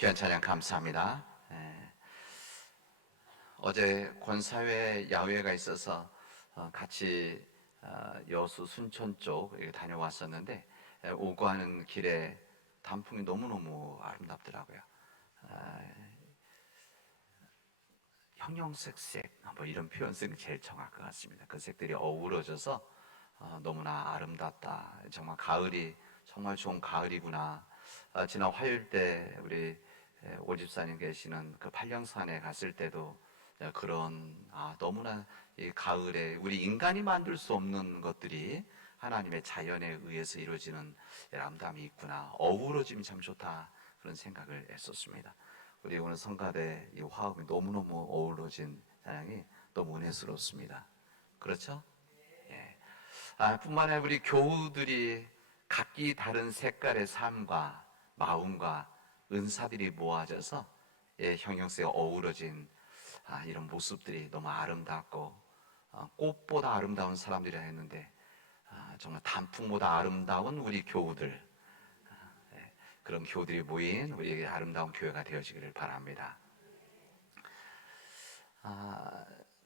귀한 찬양 감사합니다. 어제 권사회 야외가 있어서 같이 여수 순천 쪽 다녀왔었는데 오고 하는 길에 단풍이 너무너무 아름답더라고요. 형형색색 뭐 이런 표현 쓰는 게 제일 정확할 것 같습니다. 그 색들이 어우러져서 너무나 아름답다. 정말 가을이 정말 좋은 가을이구나. 지난 화요일 때 우리 오 집사님 계시는 그 팔령산에 갔을 때도 그런 너무나 이 가을에 우리 인간이 만들 수 없는 것들이 하나님의 자연에 의해서 이루어지는 아름다움이 있구나. 어우러짐이 참 좋다. 그런 생각을 했었습니다. 우리 오늘 성가대 이 화음이 너무너무 어우러진 찬양이 너무 은혜스럽습니다. 그렇죠? 예. 뿐만 아니라 우리 교우들이 각기 다른 색깔의 삶과 마음과 은사들이 모아져서 형형색에 어우러진 이런 모습들이 너무 아름답고 꽃보다 아름다운 사람들이라 했는데 정말 단풍보다 아름다운 우리 교우들, 그런 교우들이 모인 우리에게 아름다운 교회가 되어지기를 바랍니다.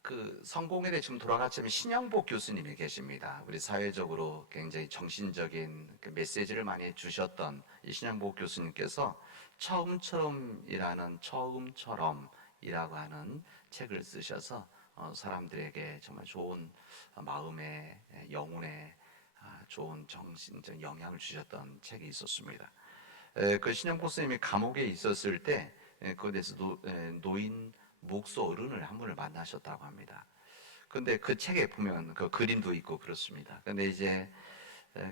그 성공회에 지금 돌아갔지만 신영복 교수님이 계십니다. 우리 사회적으로 굉장히 정신적인 그 메시지를 많이 주셨던 이 신영복 교수님께서 처음처럼이라고 하는 책을 쓰셔서 사람들에게 정말 좋은 마음의 영혼에 좋은 정신적 영향을 주셨던 책이 있었습니다. 그 신영복 선생님이 감옥에 있었을 때 그에 대해서 노인 목수 어른을 한 분을 만나셨다고 합니다. 근데 그 책에 보면 그 그림도 있고 그렇습니다. 근데 이제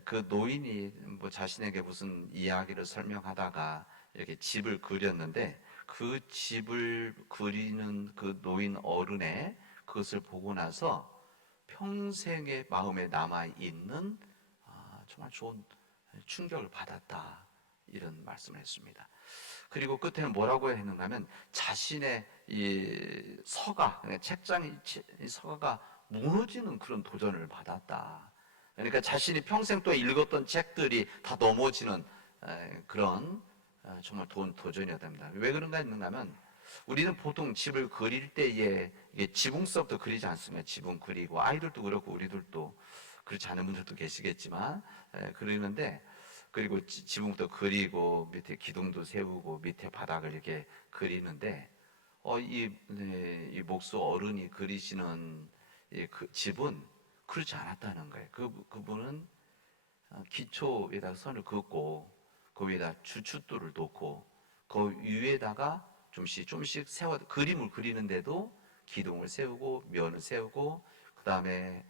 그 노인이 뭐 자신에게 무슨 이야기를 설명하다가 이렇게 집을 그렸는데 그 집을 그리는 그 노인 어른의 그것을 보고 나서 평생의 마음에 남아 있는 정말 좋은 충격을 받았다, 이런 말씀을 했습니다. 그리고 끝에는 뭐라고 했는가 하면 자신의 이 서가, 책장이 서가가 무너지는 그런 도전을 받았다. 그러니까 자신이 평생 또 읽었던 책들이 다 넘어지는 그런 정말 도전이었다 합니다. 왜 그런가 했는가 하면 우리는 보통 집을 그릴 때에 이게 지붕서부터 그리지 않습니까? 지붕 그리고 아이들도 그렇고 우리들도 그렇지 않은 분들도 계시겠지만 그리는데, 그리고 지붕부터 그리고 밑에 기둥도 세우고 밑에 바닥을 이렇게 그리는데 이 목수 어른이 그리시는 그 집은 그렇지 않았다는 거예요. 그분은 기초에다가 선을 긋고 그 위에다 주춧돌을 놓고 그 위에다가 좀씩 세워 그림을 그리는데도 기둥을 세우고 면을 세우고 그 다음에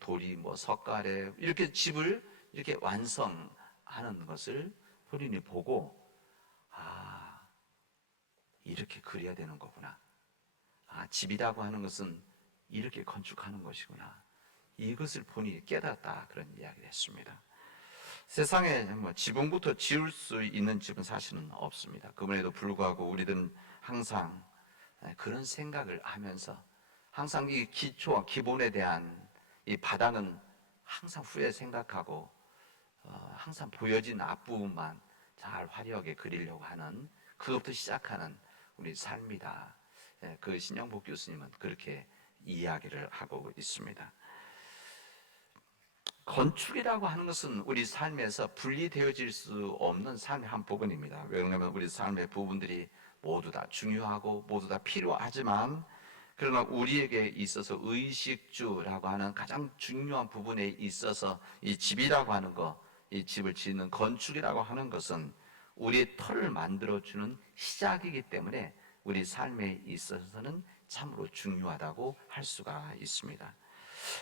돌이 뭐 석가래 이렇게 집을 이렇게 완성하는 것을 본인이 보고 이렇게 그려야 되는 거구나. 집이라고 하는 것은 이렇게 건축하는 것이구나. 이것을 본인이 깨닫다, 그런 이야기를 했습니다. 세상에 뭐 지붕부터 지을 수 있는 집은 사실은 없습니다. 그럼에도 불구하고 우리들은 항상 그런 생각을 하면서 항상 이 기초와 기본에 대한 이 바닥은 항상 후에 생각하고 항상 보여진 앞부분만 잘 화려하게 그리려고 하는, 그것부터 시작하는 우리 삶이다. 그 신영복 교수님은 그렇게 이야기를 하고 있습니다. 건축이라고 하는 것은 우리 삶에서 분리되어질 수 없는 삶의 한 부분입니다. 왜냐하면 우리 삶의 부분들이 모두 다 중요하고 모두 다 필요하지만, 그러나 우리에게 있어서 의식주라고 하는 가장 중요한 부분에 있어서 이 집이라고 하는 것, 이 집을 짓는 건축이라고 하는 것은 우리의 터를 만들어주는 시작이기 때문에 우리 삶에 있어서는 참으로 중요하다고 할 수가 있습니다.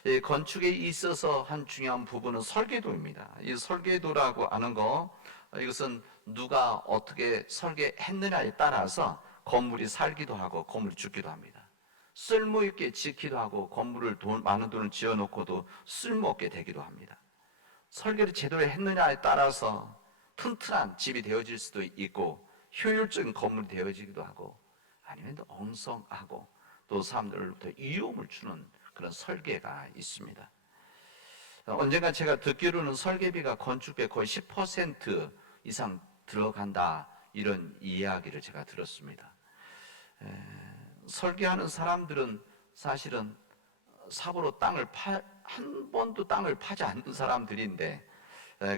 이 건축에 있어서 한 중요한 부분은 설계도입니다. 이 설계도라고 하는 거, 이것은 누가 어떻게 설계했느냐에 따라서 건물이 살기도 하고 건물이 죽기도 합니다. 쓸모있게 짓기도 하고 건물을 많은 돈을 지어놓고도 쓸모없게 되기도 합니다. 설계를 제대로 했느냐에 따라서 튼튼한 집이 되어질 수도 있고 효율적인 건물이 되어지기도 하고, 아니면 엉성하고 또 사람들로부터 위험을 주는 그런 설계가 있습니다. 언젠가 제가 듣기로는 설계비가 건축비의 거의 10% 이상 들어간다, 이런 이야기를 제가 들었습니다. 설계하는 사람들은 사실은 사고로 한 번도 땅을 파지 않는 사람들인데,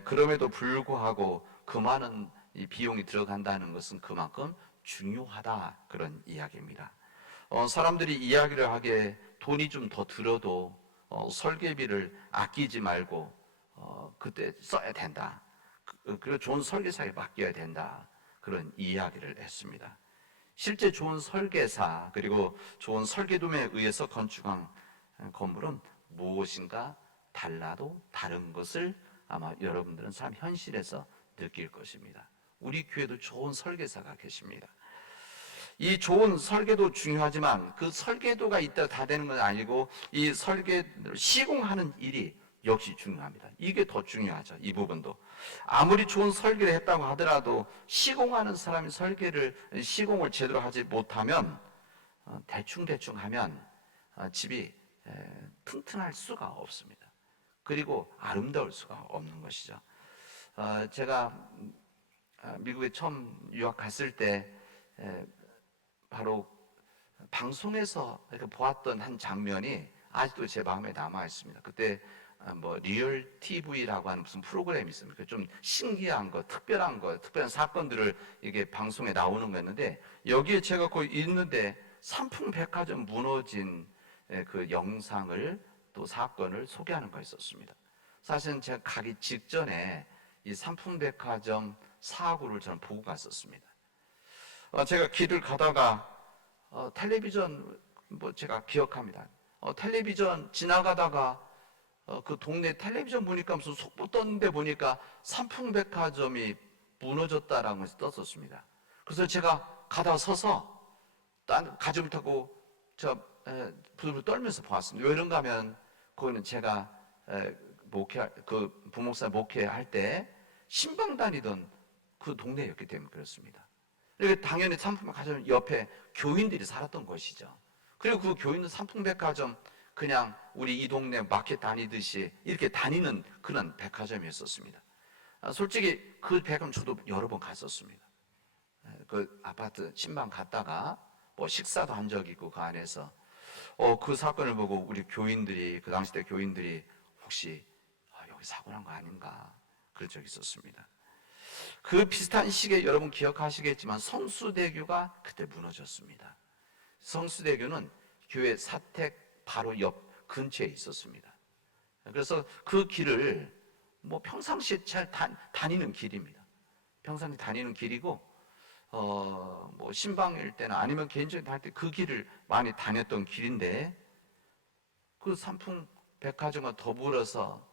그럼에도 불구하고 그 많은 이 비용이 들어간다는 것은 그만큼 중요하다, 그런 이야기입니다. 사람들이 이야기를 하기에 돈이 좀 더 들어도 설계비를 아끼지 말고 그때 써야 된다. 그리고 좋은 설계사에 맡겨야 된다, 그런 이야기를 했습니다. 실제 좋은 설계사 그리고 좋은 설계도면에 의해서 건축한 건물은 무엇인가 달라도 다른 것을 아마 여러분들은 삶 현실에서 느낄 것입니다. 우리 교회도 좋은 설계사가 계십니다. 이 좋은 설계도 중요하지만 그 설계도가 있다고 다 되는 건 아니고 이 설계를 시공하는 일이 역시 중요합니다. 이게 더 중요하죠. 이 부분도. 아무리 좋은 설계를 했다고 하더라도 시공하는 사람이 시공을 제대로 하지 못하면 대충 하면 집이 튼튼할 수가 없습니다. 그리고 아름다울 수가 없는 것이죠. 제가 미국에 처음 유학 갔을 때 바로 방송에서 보았던 한 장면이 아직도 제 마음에 남아 있습니다. 그때 리얼 TV라고 하는 무슨 프로그램이 있습니다. 좀 신기한 거, 특별한 사건들을 이게 방송에 나오는 거였는데, 여기에 제가 거기 있는데 삼풍백화점 무너진 그 영상을, 또 사건을 소개하는 거였었습니다. 사실은 제가 가기 직전에 이 삼풍백화점 사고를 저는 보고 갔었습니다. 제가 길을 가다가 텔레비전, 제가 기억합니다. 텔레비전 지나가다가 그 동네 텔레비전 보니까 무슨 속보 떴는데 보니까 삼풍백화점이 무너졌다라는 것이 떴었습니다. 그래서 제가 가다 서서 가슴을 타고 부들부들 떨면서 보았습니다. 왜 그런가 하면 그거는 제가 부목사 목회할 때 신방 다니던 그 동네였기 때문에 그렇습니다. 그리고 당연히 삼풍백화점 옆에 교인들이 살았던 곳이죠. 그리고 그 교인은 삼풍백화점 그냥 우리 이 동네 마켓 다니듯이 이렇게 다니는 그런 백화점이었었습니다. 솔직히 그 백화점 저도 여러 번 갔었습니다. 그 아파트 신방 갔다가 식사도 한 적이 있고 그 안에서 그 사건을 보고 우리 교인들이, 그 당시 때 교인들이 혹시 여기 사고 난 거 아닌가 그런 적이 있었습니다. 그 비슷한 시기에 여러분 기억하시겠지만 성수대교가 그때 무너졌습니다. 성수대교는 교회 사택 바로 옆 근처에 있었습니다. 그래서 그 길을 평상시에 잘 다니는 길입니다. 평상시 다니는 길이고 신방일 때나 아니면 개인적인 할 때 그 길을 많이 다녔던 길인데, 그 삼풍백화점과 더불어서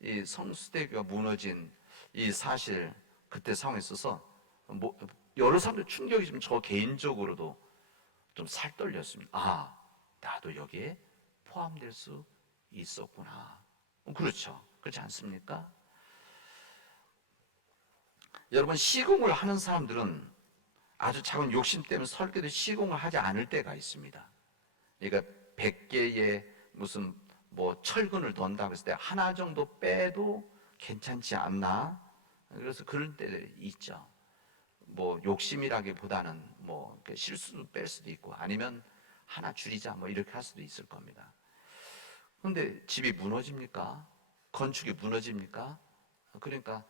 이 성수대교가 무너진 이 사실, 그때 상황에 있어서 여러 사람들 충격이 저 개인적으로도 좀 살떨렸습니다. 나도 여기에 포함될 수 있었구나. 그렇죠. 그렇지 않습니까? 여러분, 시공을 하는 사람들은 아주 작은 욕심 때문에 설계도 시공을 하지 않을 때가 있습니다. 그러니까 100개의 무슨 철근을 던다고 했을 때 하나 정도 빼도 괜찮지 않나? 그래서 그런 때들이 있죠. 욕심이라기보다는 실수도 뺄 수도 있고, 아니면 하나 줄이자 이렇게 할 수도 있을 겁니다. 그런데 집이 무너집니까? 건축이 무너집니까? 그러니까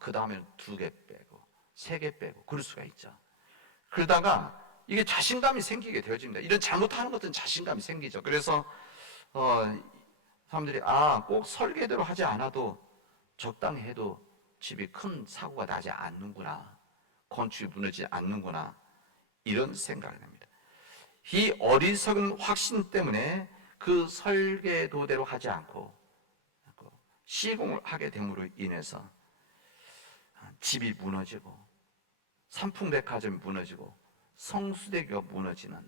그 다음에 2개 빼고 3개 빼고 그럴 수가 있죠. 그러다가 이게 자신감이 생기게 되어집니다. 이런 잘못하는 것들은 자신감이 생기죠. 그래서 사람들이 꼭 설계대로 하지 않아도 적당히 해도 집이 큰 사고가 나지 않는구나, 건축이 무너지지 않는구나, 이런 생각이 납니다. 이 어리석은 확신 때문에 그 설계도대로 하지 않고 시공을 하게 됨으로 인해서 집이 무너지고 삼풍백화점이 무너지고 성수대교가 무너지는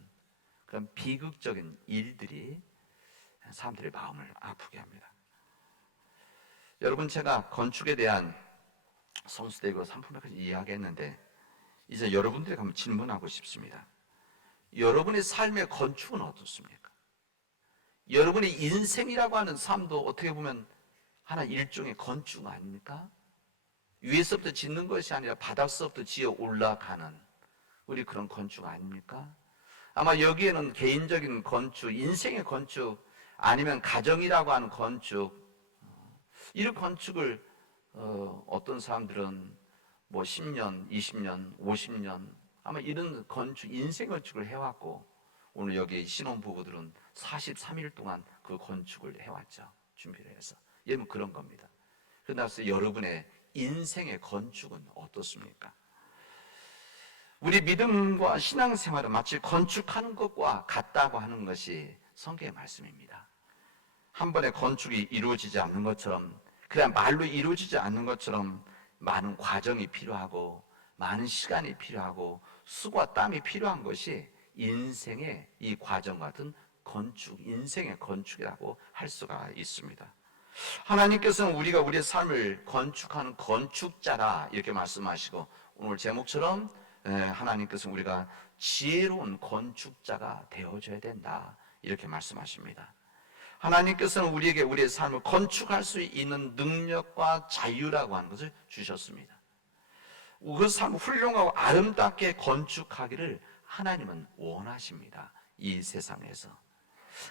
그런 비극적인 일들이 사람들의 마음을 아프게 합니다. 여러분, 제가 건축에 대한 성수대교, 삼풍백화점 이야기했는데, 이제 여러분들에게 한번 질문하고 싶습니다. 여러분의 삶의 건축은 어떻습니까? 여러분의 인생이라고 하는 삶도 어떻게 보면 하나 일종의 건축 아닙니까? 위에서부터 짓는 것이 아니라 바닥서부터 지어 올라가는 우리 그런 건축 아닙니까? 아마 여기에는 개인적인 건축, 인생의 건축, 아니면 가정이라고 하는 건축, 이런 건축을 어떤 사람들은 뭐 10년, 20년, 50년 아마 이런 건축, 인생 건축을 해왔고, 오늘 여기 신혼부부들은 43일 동안 그 건축을 해왔죠. 준비를 해서. 예는 그런 겁니다. 그래서 여러분의 인생의 건축은 어떻습니까? 우리 믿음과 신앙생활은 마치 건축하는 것과 같다고 하는 것이 성경의 말씀입니다. 한 번에 건축이 이루어지지 않는 것처럼, 그냥 말로 이루어지지 않는 것처럼 많은 과정이 필요하고 많은 시간이 필요하고 수고와 땀이 필요한 것이 인생의 이 과정 같은 건축, 인생의 건축이라고 할 수가 있습니다. 하나님께서는 우리가 우리의 삶을 건축하는 건축자라 이렇게 말씀하시고, 오늘 제목처럼 하나님께서는 우리가 지혜로운 건축자가 되어줘야 된다 이렇게 말씀하십니다. 하나님께서는 우리에게 우리의 삶을 건축할 수 있는 능력과 자유라고 하는 것을 주셨습니다. 그 삶을 훌륭하고 아름답게 건축하기를 하나님은 원하십니다. 이 세상에서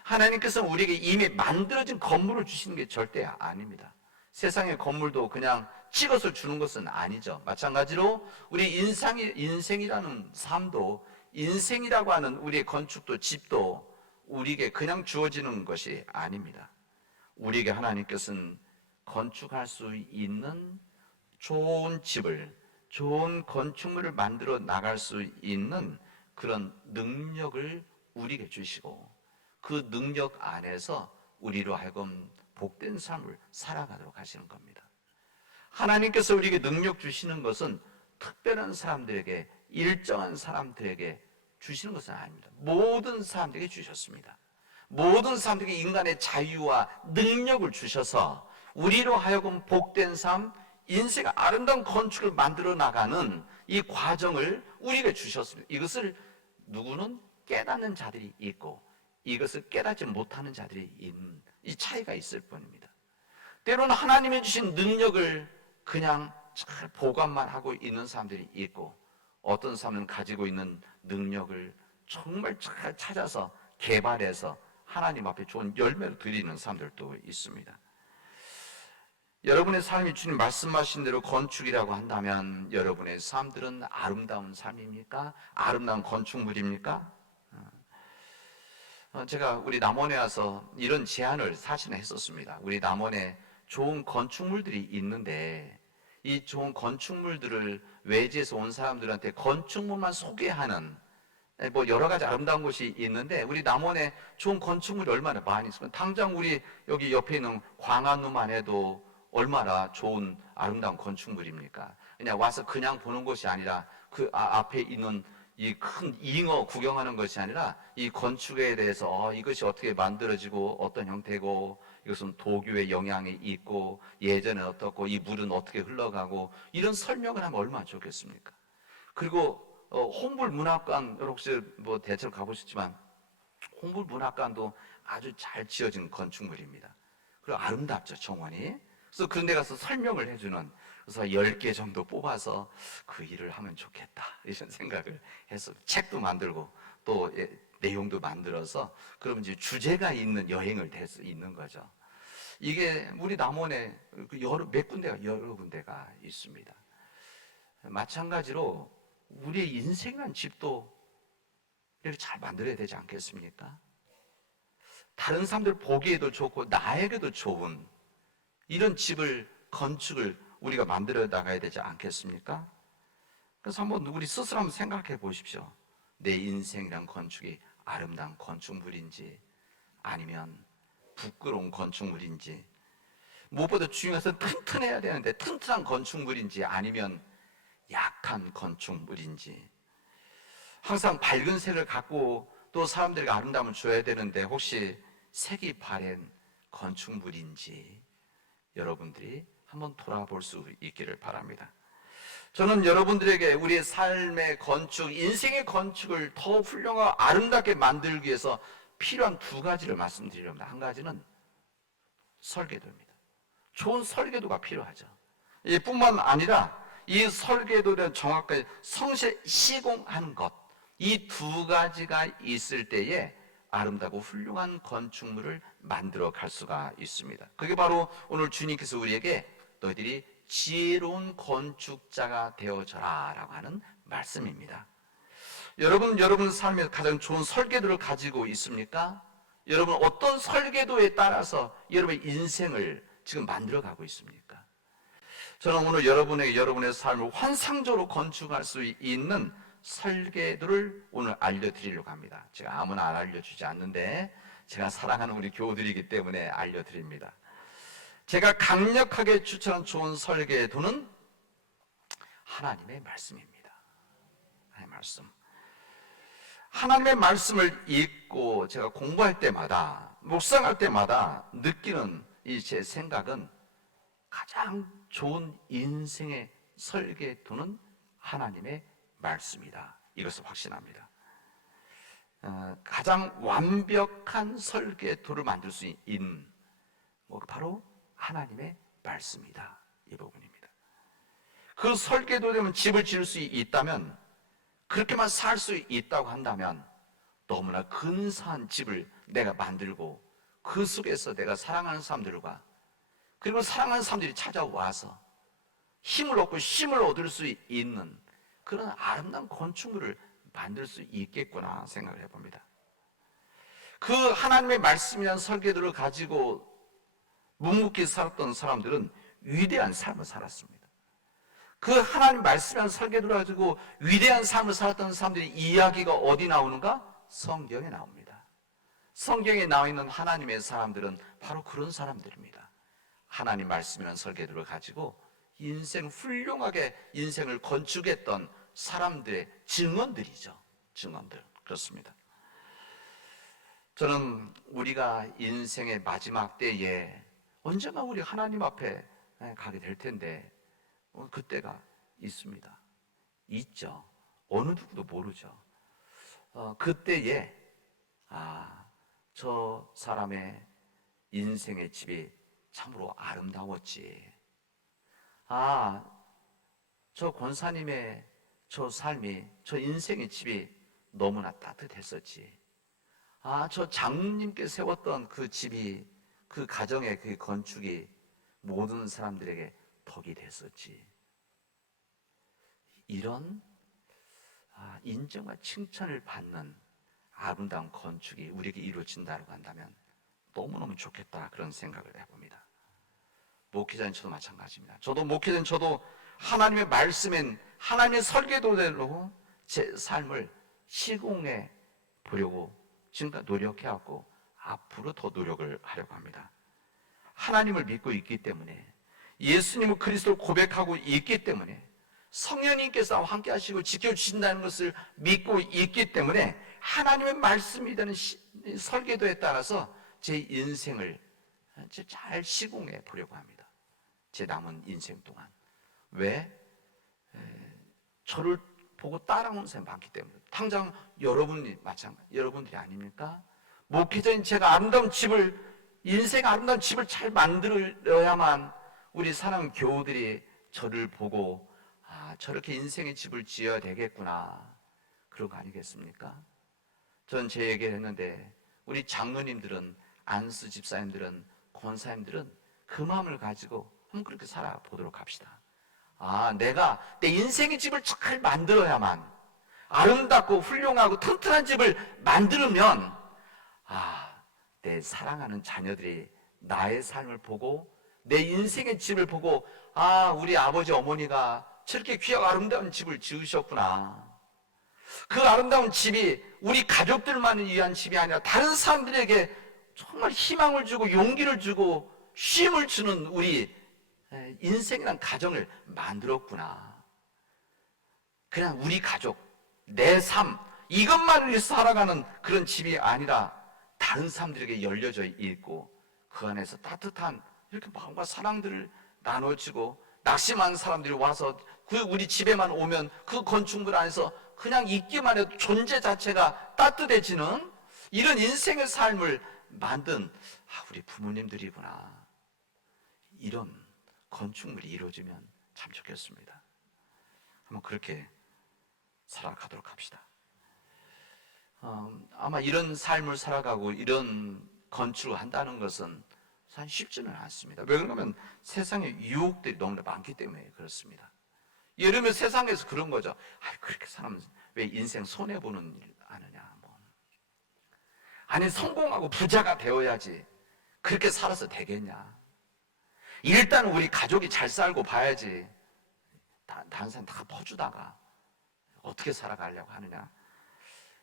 하나님께서는 우리에게 이미 만들어진 건물을 주시는 게 절대 아닙니다. 세상의 건물도 그냥 찍어서 주는 것은 아니죠. 마찬가지로 우리 인생이라는 삶도, 인생이라고 하는 우리의 건축도, 집도 우리에게 그냥 주어지는 것이 아닙니다. 우리에게 하나님께서는 건축할 수 있는 좋은 집을, 좋은 건축물을 만들어 나갈 수 있는 그런 능력을 우리에게 주시고, 그 능력 안에서 우리로 하여금 복된 삶을 살아가도록 하시는 겁니다. 하나님께서 우리에게 능력 주시는 것은 특별한 사람들에게, 일정한 사람들에게 주시는 것은 아닙니다. 모든 사람들에게 주셨습니다. 모든 사람들에게 인간의 자유와 능력을 주셔서 우리로 하여금 복된 삶, 인생의 아름다운 건축을 만들어 나가는 이 과정을 우리에게 주셨습니다. 이것을 누구는 깨닫는 자들이 있고, 이것을 깨닫지 못하는 자들이 있는 이 차이가 있을 뿐입니다. 때로는 하나님이 주신 능력을 그냥 잘 보관만 하고 있는 사람들이 있고, 어떤 사람은 가지고 있는 능력을 정말 잘 찾아서 개발해서 하나님 앞에 좋은 열매를 드리는 사람들도 있습니다. 여러분의 삶이 주님 말씀하신 대로 건축이라고 한다면 여러분의 삶들은 아름다운 삶입니까? 아름다운 건축물입니까? 제가 우리 남원에 와서 이런 제안을 사실은 했었습니다. 우리 남원에 좋은 건축물들이 있는데 이 좋은 건축물들을 외지에서 온 사람들한테 건축물만 소개하는, 뭐 여러 가지 아름다운 곳이 있는데 우리 남원에 좋은 건축물이 얼마나 많이 있습니까? 당장 우리 여기 옆에 있는 광안루만 해도 얼마나 좋은 아름다운 건축물입니까? 그냥 와서 그냥 보는 것이 아니라 그 앞에 있는 이 큰 잉어 구경하는 것이 아니라 이 건축에 대해서 이것이 어떻게 만들어지고 어떤 형태고, 이것은 도교의 영향이 있고 예전에 어떻고 이 물은 어떻게 흘러가고, 이런 설명을 하면 얼마나 좋겠습니까? 그리고 홍불문학관, 여러분 혹시 뭐 대체로 가보셨지만 홍불문학관도 아주 잘 지어진 건축물입니다. 그리고 아름답죠, 정원이. 그래서 그런 데 가서 설명을 해주는, 그래서 10개 정도 뽑아서 그 일을 하면 좋겠다 이런 생각을 해서 책도 만들고 또 내용도 만들어서, 그럼 이제 주제가 있는 여행을 될 수 있는 거죠. 이게 우리 남원에 몇 군데가, 여러 군데가 있습니다. 마찬가지로 우리의 인생이란 집도 이렇게 잘 만들어야 되지 않겠습니까? 다른 사람들 보기에도 좋고 나에게도 좋은 이런 집을, 건축을 우리가 만들어 나가야 되지 않겠습니까? 그래서 한번 우리 스스로 한번 생각해 보십시오. 내 인생이란 건축이 아름다운 건축물인지 아니면 부끄러운 건축물인지, 무엇보다 중요한 것은 튼튼해야 되는데 튼튼한 건축물인지 아니면 약한 건축물인지, 항상 밝은 색을 갖고 또 사람들에게 아름다움을 줘야 되는데 혹시 색이 바랜 건축물인지 여러분들이 한번 돌아볼 수 있기를 바랍니다. 저는 여러분들에게 우리의 삶의 건축, 인생의 건축을 더 훌륭하고 아름답게 만들기 위해서 필요한 두 가지를 말씀드리려합니다. 한 가지는 설계도입니다. 좋은 설계도가 필요하죠. 뿐만 아니라 이 설계도를 정확하게 성실히 시공하는 것, 이 두 가지가 있을 때에 아름다고 훌륭한 건축물을 만들어 갈 수가 있습니다. 그게 바로 오늘 주님께서 우리에게 너희들이 지혜로운 건축자가 되어져라 라고 하는 말씀입니다. 여러분 삶에 가장 좋은 설계도를 가지고 있습니까? 여러분 어떤 설계도에 따라서 여러분의 인생을 지금 만들어가고 있습니까? 저는 오늘 여러분의 삶을 환상적으로 건축할 수 있는 설계도를 오늘 알려드리려고 합니다. 제가 아무나 알려주지 않는데 제가 사랑하는 우리 교우들이기 때문에 알려드립니다. 제가 강력하게 추천한 좋은 설계도는 하나님의 말씀입니다. 하나님의 말씀. 하나님의 말씀을 읽고 제가 공부할 때마다, 묵상할 때마다 느끼는 이 제 생각은 가장 좋은 인생의 설계도는 하나님의 말씀이다. 이것을 확신합니다. 가장 완벽한 설계도를 만들 수 있는 바로 하나님의 말씀이다. 이 부분입니다. 그 설계도되면 집을 지을 수 있다면, 그렇게만 살 수 있다고 한다면 너무나 근사한 집을 내가 만들고 그 속에서 내가 사랑하는 사람들과 그리고 사랑하는 사람들이 찾아와서 힘을 얻고 쉼을 얻을 수 있는 그런 아름다운 건축물을 만들 수 있겠구나 생각을 해봅니다. 그 하나님의 말씀이라는 설계도를 가지고 묵묵히 살았던 사람들은 위대한 삶을 살았습니다. 그 하나님 말씀이라는 설계도를 가지고 위대한 삶을 살았던 사람들의 이야기가 어디 나오는가? 성경에 나옵니다. 성경에 나와 있는 하나님의 사람들은 바로 그런 사람들입니다. 하나님 말씀이라는 설계도를 가지고 훌륭하게 인생을 건축했던 사람들의 증언들이죠. 증언들. 그렇습니다. 저는 우리가 인생의 마지막 때에 언젠가 우리 하나님 앞에 가게 될 텐데 그때가 있습니다. 있죠. 어느 누구도 모르죠. 그때에 저 사람의 인생의 집이 참으로 아름다웠지. 저 권사님의 저 삶이, 저 인생의 집이 너무나 따뜻했었지. 저 장로님께 세웠던 그 집이, 그 가정의 그 건축이 모든 사람들에게 덕이 됐었지. 이런 인정과 칭찬을 받는 아름다운 건축이 우리에게 이루어진다고 한다면 너무너무 좋겠다, 그런 생각을 해봅니다. 목회자인 저도 마찬가지입니다. 저도 하나님의 말씀엔 하나님의 설계도대로 제 삶을 시공해 보려고 지금까지 노력해왔고 앞으로 더 노력을 하려고 합니다. 하나님을 믿고 있기 때문에, 예수님을 그리스도를 고백하고 있기 때문에, 성령님께서 함께 하시고 지켜주신다는 것을 믿고 있기 때문에 하나님의 말씀이 되는 설계도에 따라서 제 인생을 잘 시공해 보려고 합니다. 제 남은 인생 동안. 왜? 저를 보고 따라오는 사람이 많기 때문에. 당장 여러분이 마찬가지, 여러분들이 아닙니까? 목회자인 제가 인생 아름다운 집을 잘 만들어야만 우리 사랑하는 교우들이 저를 보고 저렇게 인생의 집을 지어야 되겠구나, 그런 거 아니겠습니까? 전 제 얘기를 했는데 우리 장로님들은, 안수 집사님들은, 권사님들은 그 마음을 가지고 한번 그렇게 살아보도록 합시다. 내가 내 인생의 집을 잘 만들어야만, 아름답고 훌륭하고 튼튼한 집을 만들면 내 사랑하는 자녀들이 나의 삶을 보고, 내 인생의 집을 보고, 우리 아버지 어머니가 저렇게 귀하고 아름다운 집을 지으셨구나. 그 아름다운 집이 우리 가족들만을 위한 집이 아니라 다른 사람들에게 정말 희망을 주고 용기를 주고 쉼을 주는 우리 인생이란 가정을 만들었구나. 그냥 우리 가족, 내 삶, 이것만을 위해서 살아가는 그런 집이 아니라 다른 사람들에게 열려져 있고 그 안에서 따뜻한 이렇게 마음과 사랑들을 나눠주고, 낙심한 사람들이 와서 그 우리 집에만 오면 그 건축물 안에서 그냥 있기만 해도 존재 자체가 따뜻해지는 이런 인생의 삶을 만든 우리 부모님들이구나. 이런 건축물이 이루어지면 참 좋겠습니다. 한번 그렇게 살아가도록 합시다. 아마 이런 삶을 살아가고 이런 건축을 한다는 것은 사실 쉽지는 않습니다. 왜 그러냐면 세상에 유혹들이 너무나 많기 때문에 그렇습니다. 예를 들면 세상에서 그런 거죠. 그렇게 사람 왜 인생 손해보는 일 아느냐. 아니 성공하고 부자가 되어야지 그렇게 살아서 되겠냐. 일단 우리 가족이 잘 살고 봐야지 다른 사람 다 퍼주다가 어떻게 살아가려고 하느냐.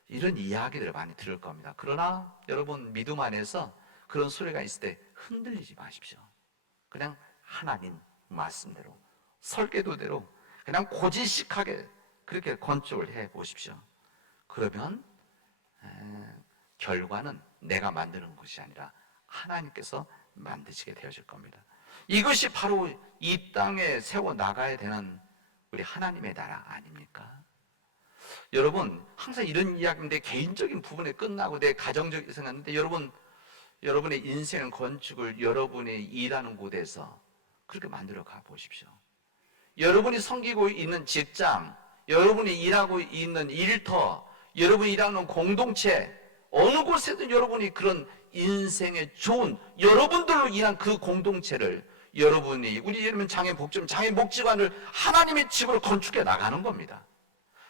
이런 이야기들을 많이 들을 겁니다. 그러나 여러분 믿음 안에서 그런 소리가 있을 때 흔들리지 마십시오. 그냥 하나님 말씀대로 설계도대로 그냥 고지식하게 그렇게 건축을 해 보십시오. 그러면 결과는 내가 만드는 것이 아니라 하나님께서 만드시게 되어질 겁니다. 이것이 바로 이 땅에 세워 나가야 되는 우리 하나님의 나라 아닙니까? 여러분 항상 이런 이야기인데 개인적인 부분에 끝나고 내 가정적인 생각인데 여러분의 인생 건축을 여러분이 일하는 곳에서 그렇게 만들어 가 보십시오. 여러분이 섬기고 있는 직장, 여러분이 일하고 있는 일터, 여러분이 일하는 공동체, 어느 곳에든 여러분이 그런 인생의 좋은 여러분들로 인한 그 공동체를 여러분이 우리 예를 들면 장애 목지관을 하나님의 집으로 건축해 나가는 겁니다.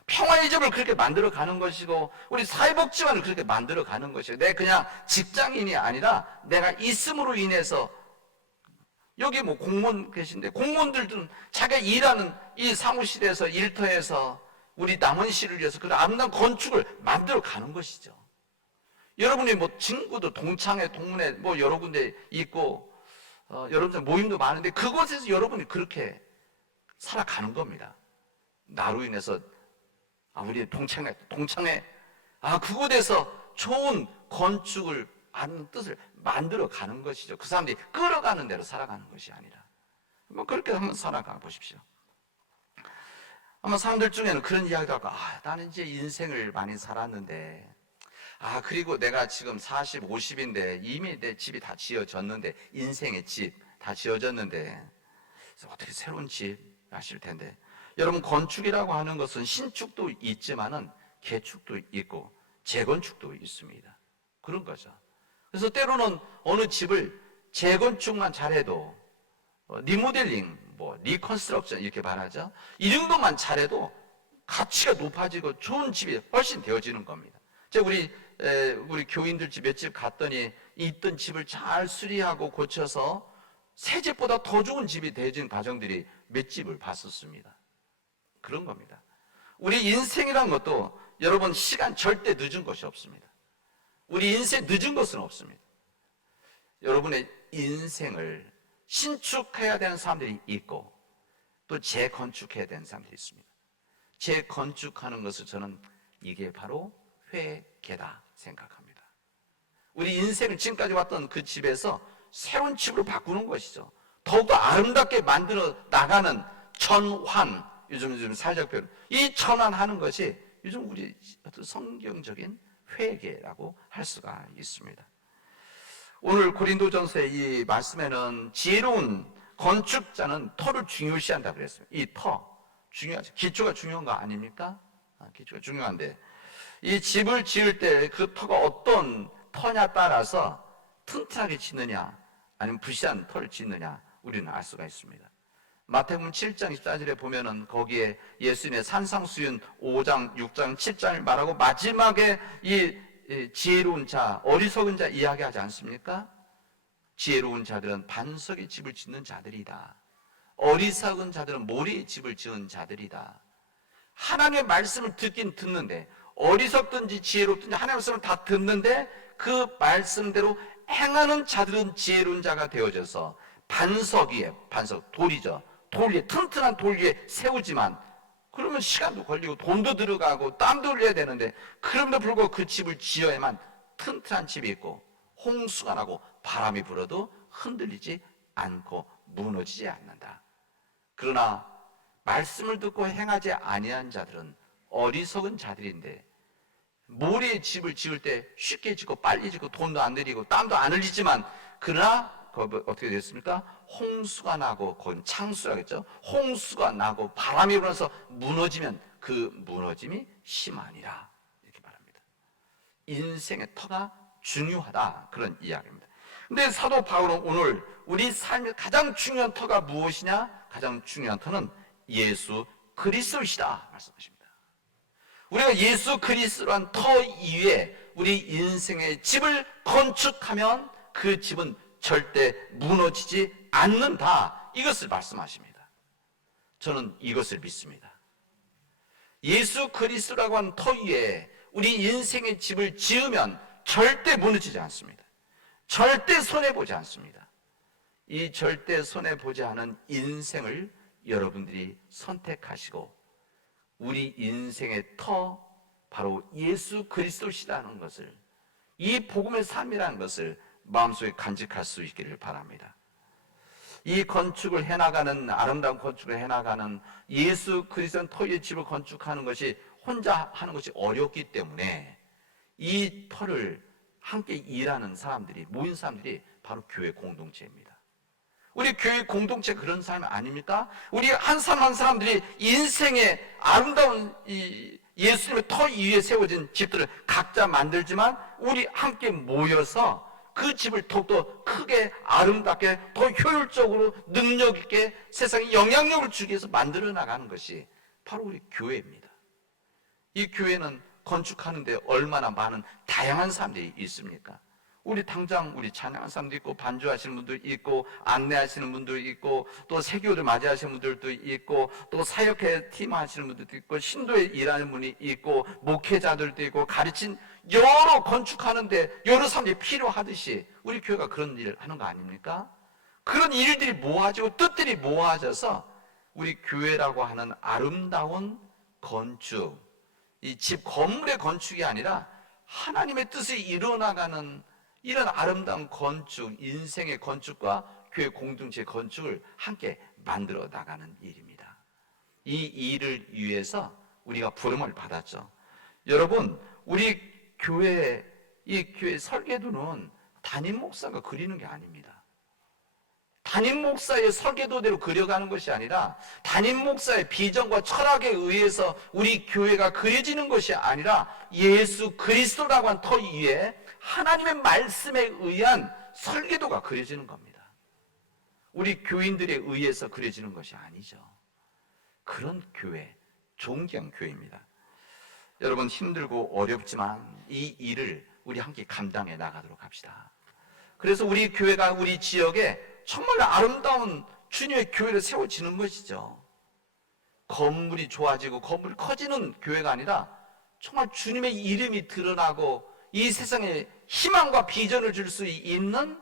평화의 집을 그렇게 만들어 가는 것이고 우리 사회복지관을 그렇게 만들어 가는 것이에요. 내 그냥 직장인이 아니라 내가 있음으로 인해서 여기 뭐 공무원 계신데 공무원들은 자기가 일하는 이 사무실에서 일터에서 우리 남원시를 위해서 그런 아름다운 건축을 만들어 가는 것이죠. 여러분이 뭐 친구도 동창회 동문회 뭐 여러 군데 있고 여러분들 모임도 많은데 그곳에서 여러분이 그렇게 살아가는 겁니다. 나로 인해서 우리 동창회 그곳에서 좋은 건축을 하는 뜻을 만들어 가는 것이죠. 그 사람들이 끌어가는 대로 살아가는 것이 아니라 뭐 그렇게 한번 살아가 보십시오. 아마 사람들 중에는 그런 이야기도 하고 나는 이제 인생을 많이 살았는데 그리고 내가 지금 40, 50인데 이미 내 집이 다 지어졌는데 인생의 집 다 지어졌는데 어떻게 새로운 집 하실 텐데 여러분 건축이라고 하는 것은 신축도 있지만은 개축도 있고 재건축도 있습니다. 그런 거죠. 그래서 때로는 어느 집을 재건축만 잘해도 리모델링, 리컨스트럭션 이렇게 말하죠. 이 정도만 잘해도 가치가 높아지고 좋은 집이 훨씬 되어지는 겁니다. 제가 우리 교인들 집 몇 집 갔더니 있던 집을 잘 수리하고 고쳐서 새 집보다 더 좋은 집이 되어진 가정들이 몇 집을 봤었습니다. 그런 겁니다. 우리 인생이란 것도 여러분 시간 절대 늦은 것이 없습니다. 우리 인생 늦은 것은 없습니다. 여러분의 인생을 신축해야 되는 사람들이 있고 또 재건축해야 되는 사람들이 있습니다. 재건축하는 것을 저는 이게 바로 회개다 생각합니다. 우리 인생을 지금까지 왔던 그 집에서 새로운 집으로 바꾸는 것이죠. 더욱더 아름답게 만들어 나가는 전환, 요즘 사회적별 이 전환하는 것이 요즘 우리 어떤 성경적인 회개라고 할 수가 있습니다. 오늘 고린도전서의 이 말씀에는 지혜로운 건축자는 터를 중요시한다고 그랬어요. 이 터 중요하죠. 기초가 중요한 거 아닙니까? 기초가 중요한데 이 집을 지을 때 그 터가 어떤 터냐 따라서 튼튼하게 짓느냐 아니면 부시한 터를 짓느냐 우리는 알 수가 있습니다. 마태복음 7장 14절에 보면은 거기에 예수님의 산상수훈 5장, 6장, 7장을 말하고 마지막에 이 지혜로운 자, 어리석은 자 이야기하지 않습니까? 지혜로운 자들은 반석의 집을 짓는 자들이다. 어리석은 자들은 모래의 집을 지은 자들이다. 하나님의 말씀을 듣긴 듣는데 어리석든지 지혜롭든지 하나님의 말씀을 다 듣는데 그 말씀대로 행하는 자들은 지혜로운 자가 되어져서 반석 돌이죠. 돌 위에 튼튼한 돌 위에 세우지만 그러면 시간도 걸리고 돈도 들어가고 땀도 흘려야 되는데 그럼에도 불구하고 그 집을 지어야만 튼튼한 집이 있고 홍수가 나고 바람이 불어도 흔들리지 않고 무너지지 않는다. 그러나 말씀을 듣고 행하지 아니한 자들은 어리석은 자들인데 모래의 집을 지을 때 쉽게 짓고 빨리 짓고 돈도 안 들이고 땀도 안 흘리지만 그러나 어떻게 됐습니까? 홍수가 나고, 그건 창수라겠죠. 홍수가 나고 바람이 불어서 무너지면 그 무너짐이 심하니라, 이렇게 말합니다. 인생의 터가 중요하다, 그런 이야기입니다. 근데 사도 바울은 오늘 우리 삶의 가장 중요한 터가 무엇이냐? 가장 중요한 터는 예수 그리스도이시다 말씀하십니다. 우리가 예수 그리스도란 터 위에 우리 인생의 집을 건축하면 그 집은 절대 무너지지 않는다, 이것을 말씀하십니다. 저는 이것을 믿습니다. 예수 그리스도라고 하는 터 위에 우리 인생의 집을 지으면 절대 무너지지 않습니다. 절대 손해보지 않습니다. 이 절대 손해보지 않은 인생을 여러분들이 선택하시고 우리 인생의 터, 바로 예수 그리스도시라는 것을, 이 복음의 삶이라는 것을 마음속에 간직할 수 있기를 바랍니다. 이 건축을 해나가는, 아름다운 건축을 해나가는 예수 그리스도의 터의 집을 건축하는 것이 혼자 하는 것이 어렵기 때문에 이 터를 함께 일하는 사람들이, 모인 사람들이 바로 교회 공동체입니다. 우리 교회 공동체 그런 삶 아닙니까? 우리 한 사람 한 사람들이 인생의 아름다운 이 예수님의 터 위에 세워진 집들을 각자 만들지만 우리 함께 모여서 그 집을 더욱더 크게, 아름답게, 더 효율적으로, 능력 있게 세상에 영향력을 주기 위해서 만들어 나가는 것이 바로 우리 교회입니다. 이 교회는 건축하는데 얼마나 많은 다양한 사람들이 있습니까? 우리 당장 우리 찬양하는 사람도 있고, 반주하시는 분도 있고, 안내하시는 분도 있고, 또 세교를 맞이하시는 분들도 있고, 또 사역회 팀 하시는 분들도 있고, 신도에 일하는 분이 있고, 목회자들도 있고, 가르친 여러 건축하는데 여러 사람들이 필요하듯이 우리 교회가 그런 일을 하는 거 아닙니까? 그런 일들이 모아지고 뜻들이 모아져서 우리 교회라고 하는 아름다운 건축, 이 집 건물의 건축이 아니라 하나님의 뜻이 이루어나가는 이런 아름다운 건축, 인생의 건축과 교회 공동체 건축을 함께 만들어 나가는 일입니다. 이 일을 위해서 우리가 부름을 받았죠. 여러분, 우리 교회, 이 교회 설계도는 담임 목사가 그리는 게 아닙니다. 담임 목사의 설계도대로 그려가는 것이 아니라 담임 목사의 비전과 철학에 의해서 우리 교회가 그려지는 것이 아니라 예수 그리스도라고 한 터 위에 하나님의 말씀에 의한 설계도가 그려지는 겁니다. 우리 교인들에 의해서 그려지는 것이 아니죠. 그런 교회, 존귀한 교회입니다. 여러분, 힘들고 어렵지만 이 일을 우리 함께 감당해 나가도록 합시다. 그래서 우리 교회가 우리 지역에 정말 아름다운 주님의 교회를 세워지는 것이죠. 건물이 좋아지고 건물이 커지는 교회가 아니라 정말 주님의 이름이 드러나고 이 세상에 희망과 비전을 줄 수 있는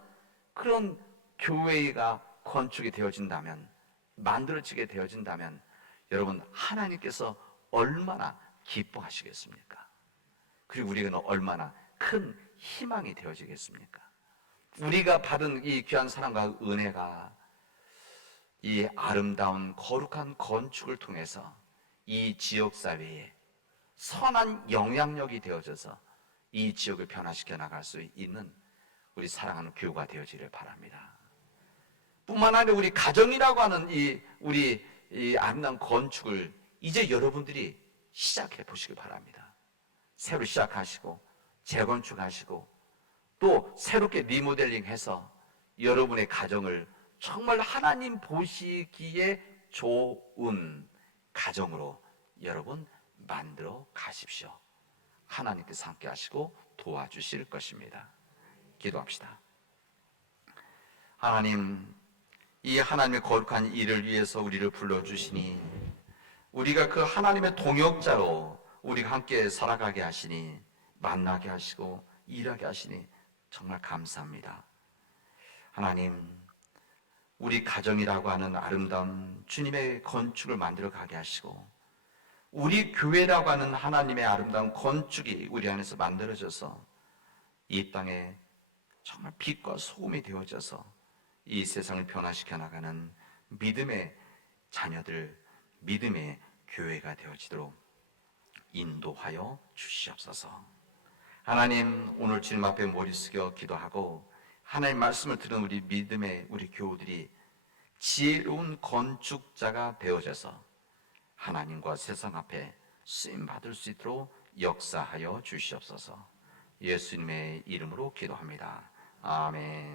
그런 교회가 건축이 되어진다면, 만들어지게 되어진다면 여러분, 하나님께서 얼마나 기뻐하시겠습니까? 그리고 우리가 얼마나 큰 희망이 되어지겠습니까? 우리가 받은 이 귀한 사랑과 은혜가 이 아름다운 거룩한 건축을 통해서 이 지역사회에 선한 영향력이 되어져서 이 지역을 변화시켜 나갈 수 있는 우리 사랑하는 교우가 되어지기를 바랍니다. 뿐만 아니라 우리 가정이라고 하는 우리 아름다운 건축을 이제 여러분들이 시작해 보시기 바랍니다. 새로 시작하시고 재건축하시고 또 새롭게 리모델링해서 여러분의 가정을 정말 하나님 보시기에 좋은 가정으로 여러분 만들어 가십시오. 하나님께서 함께 하시고 도와주실 것입니다. 기도합시다. 하나님, 이 하나님의 거룩한 일을 위해서 우리를 불러주시니 우리가 그 하나님의 동역자로 우리가 함께 살아가게 하시니, 만나게 하시고 일하게 하시니 정말 감사합니다. 하나님, 우리 가정이라고 하는 아름다운 주님의 건축을 만들어 가게 하시고 우리 교회라고 하는 하나님의 아름다운 건축이 우리 안에서 만들어져서 이 땅에 정말 빛과 소금이 되어져서 이 세상을 변화시켜 나가는 믿음의 자녀들, 믿음의 교회가 되어지도록 인도하여 주시옵소서. 하나님, 오늘 주님 앞에 머리 숙여 기도하고 하나님의 말씀을 들은 우리 믿음의 우리 교우들이 지혜로운 건축자가 되어져서 하나님과 세상 앞에 쓰임 받을 수 있도록 역사하여 주시옵소서. 예수님의 이름으로 기도합니다. 아멘.